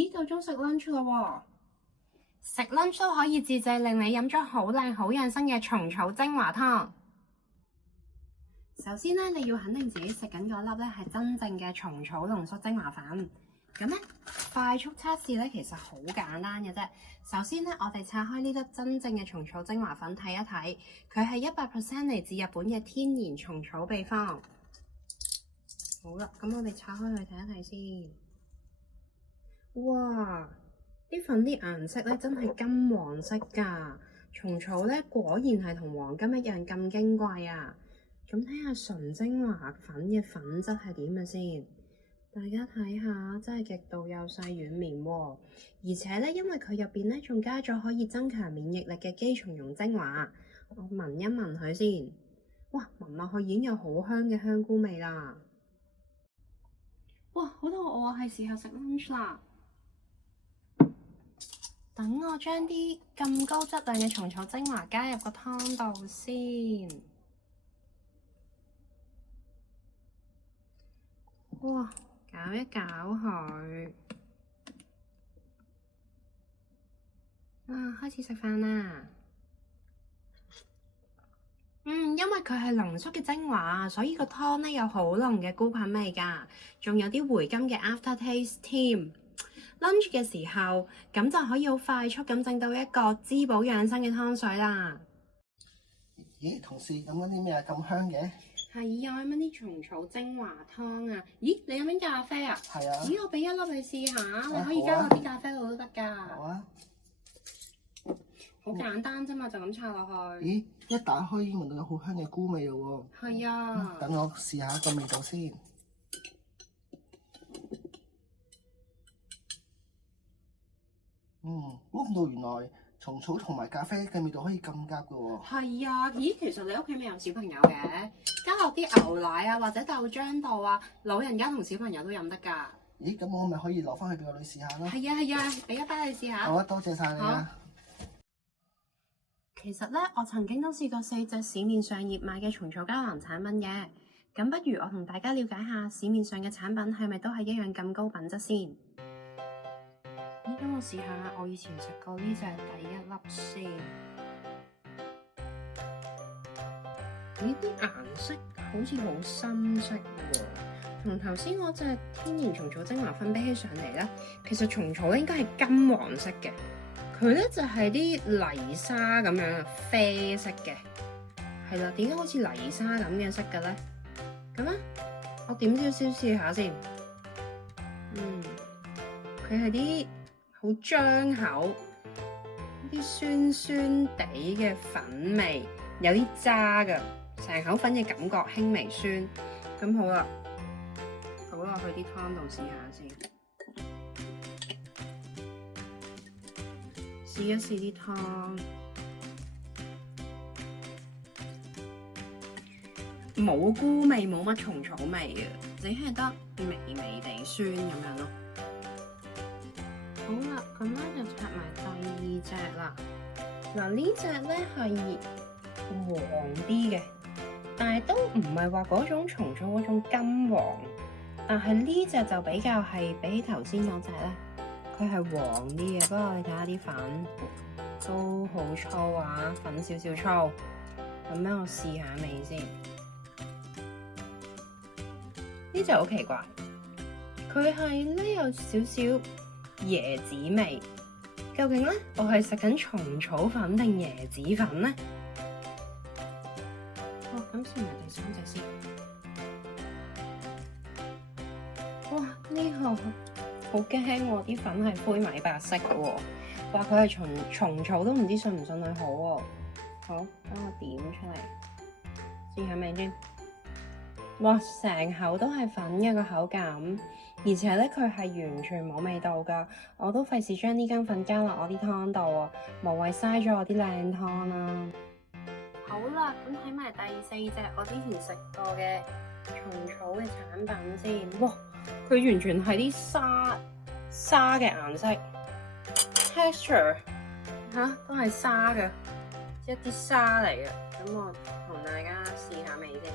咦，夠鐘食 lunch 啦喎！食 lunch 都可以自製令你飲咗好靚好養生嘅蟲草精華湯。首先咧，你要肯定自己食緊嗰粒咧係真正嘅蟲草濃縮精華粉。咁咧，快速測試咧其實好簡單嘅啫。首先咧，我哋拆開呢粒真正嘅蟲草精華粉睇一睇，佢係100% 嚟自日本嘅天然蟲草秘方。好啦，咁我哋拆開去睇一睇先。哇！啲粉啲顏色咧真係金黃色㗎，蟲草咧果然係同黃金一樣咁矜貴啊！咁睇下純精華粉嘅粉質係點嘅先，大家睇下，真係極度幼細軟綿喎。而且咧，因為佢入邊咧仲加咗可以增強免疫力嘅姬松茸精華，我聞一聞佢先。哇，聞落去已經有好香嘅香菇味啦！哇，好肚餓啊，係時候食 lunch 啦！等我將啲咁高質量嘅蟲草精華加入個湯度先。哇，攪一攪佢。開始食飯啦。因為佢係濃縮嘅精華，所以個湯咧有好濃嘅菇菌味㗎，仲有啲回甘嘅 after taste 添。lunch 嘅時候，咁就可以好快速咁整到一個滋補養生嘅湯水啦。咦，同事飲緊啲咩啊？咁香嘅？係啊，飲緊啲蟲草精華湯啊！咦，你飲緊咖啡啊？係啊。咦，我俾一粒你試下，你可以加落啲咖啡度都得㗎。好啊。好簡單啫嘛，就咁插落去。咦，一打開已經聞到有好香嘅菇味咯喎。係啊。等我試下個味道先。估唔到原來蟲草同埋咖啡嘅味道可以咁夾㗎喎。係啊，咦，其實你屋企未有小朋友嘅，加落啲牛奶啊或者豆漿度啊，老人家同小朋友都飲得㗎。咦，咁我咪可以攞翻去俾個女試下咯。係啊係啊，俾一包你試下。好啊，多謝晒你啊。其實咧，我曾經都試過4隻市面上熱賣嘅蟲草膠囊產品嘅，咁不如我同大家了解下市面上嘅產品係咪都係一樣咁高品質先？咦，等我試下我以前食過呢隻第一粒先。咦，啲顏色好似好深色喎，同頭先嗰隻天然蟲草精華粉比起上嚟咧，其實蟲草應該係金黃色嘅。佢咧就係啲泥沙咁樣啡色嘅，係啦。點解好似泥沙咁嘅色嘅咧？咁啊，我點少少試下先。佢係啲好張口，啲酸酸地嘅粉味，有啲渣㗎，成口粉嘅感覺輕微酸。咁好啦，倒落去啲湯度試下先。試一試啲湯，冇菇味，冇乜蟲草味嘅，只係得微微地酸咁樣咯。好啦，咁咧就拆埋第2隻啦。嗱，呢隻咧係黃啲嘅，但係都唔係話嗰種蟲草嗰種金黃，但係呢隻就比較係比起頭先嗰隻咧。佢係黃啲嘅，不過你睇下啲粉都好粗啊，粉少少粗。咁樣我試下味先。呢隻好奇怪，佢係咧有少少椰子味。究竟咧我係食緊蟲草粉定椰子粉咧？咁試埋第3隻先。哇！呢個好驚喎，啲粉係灰米白色嘅喎，話佢係蟲草都唔知信唔信佢好喎。好，等我點出嚟，試下味先。哇，成口都係粉嘅個口感，而且咧佢係完全冇味道㗎。我都費事將呢羹粉加落我啲湯度啊，無謂嘥咗我啲靚湯啦。好啦，咁睇埋第4隻我之前食過嘅蟲草嘅產品先。哇！佢完全係啲沙嘅顏色 ，texture 都係沙嘅，一啲沙嚟嘅。咁我同大家試下味先。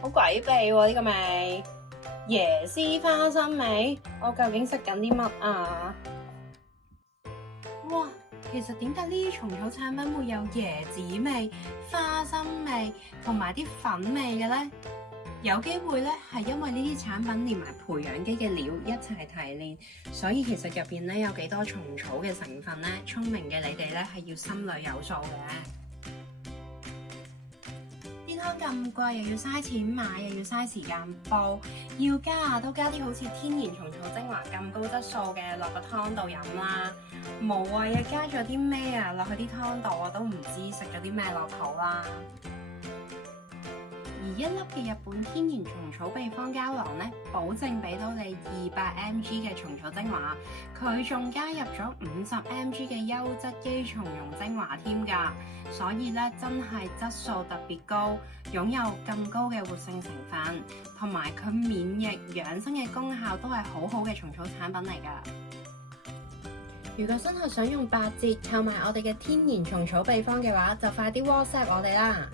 好詭秘喎呢個味，椰絲花生味，我究竟食緊啲乜啊？哇！其實點解呢啲蟲草產品會有椰子味、花生味同埋啲粉味嘅呢？有機會咧係因為呢啲產品連埋培養基嘅料一齊提煉，所以其實入邊咧有幾多蟲草嘅成分咧，聰明嘅你哋咧係要心裏有數嘅。啲湯咁貴，又要嘥錢買，又要嘥時間煲，要加都加啲好似天然蟲草精華咁高質素嘅落個湯度飲啦。無謂啊，加咗啲咩啊落去啲湯度，我都唔知食咗啲咩落肚啦。而一粒嘅日本天然蟲草秘方膠囊咧，保證俾到你200mg 嘅蟲草精華，佢仲加入咗50mg 嘅優質肌蟲溶精華添㗎，所以咧真係質素特別高，擁有咁高嘅活性成分，同埋佢免疫養生嘅功效都係好好嘅蟲草產品嚟㗎。如果身後想用8折購買我哋嘅天然蟲草秘方嘅話，就快啲 WhatsApp 我哋啦！